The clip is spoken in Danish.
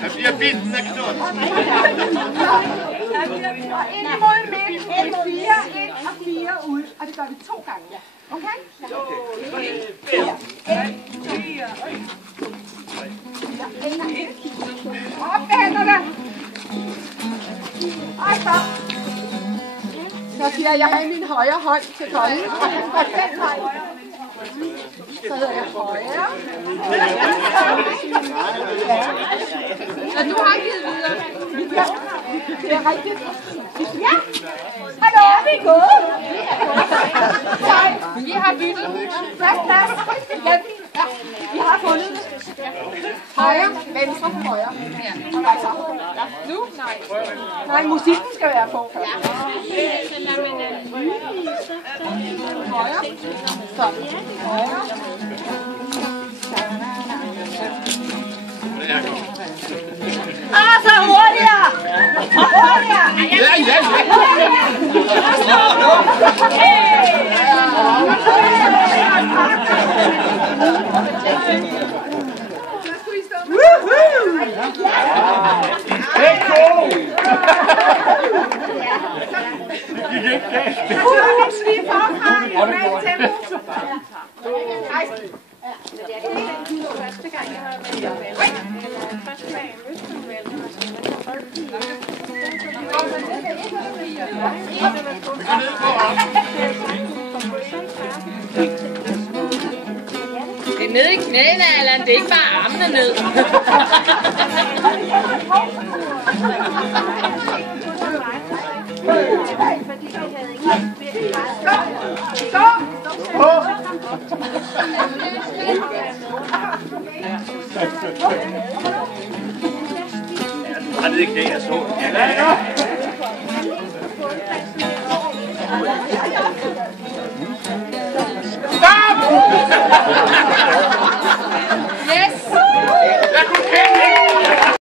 Der bliver binden af knut. Ind imod midten, 4 ind og 4 ud. Og det gør vi 2 gange. Okay? 4. Op med hænderne. Og stop. Så giver jeg min højre hånd til kongen. Og han går den vej. Så hedder jeg højre. Og du har givet videre. Ja, det er rigtigt. Ja! Hallo, vi er gået. Nej, vi har byttet. Plads. Ja, vi har fundet det. Højre, venstre, højre. Nu? Nej. Nej, musikken skal være på først. Højre. Så. Højre. Så hurtigere! Hurtigere! Ja. Første gang jeg har været med. Første gang jeg mødte ham vel. Det er nede i knæene, Allan. Det er ikke bare armene ned. Han er ikke det, jeg så.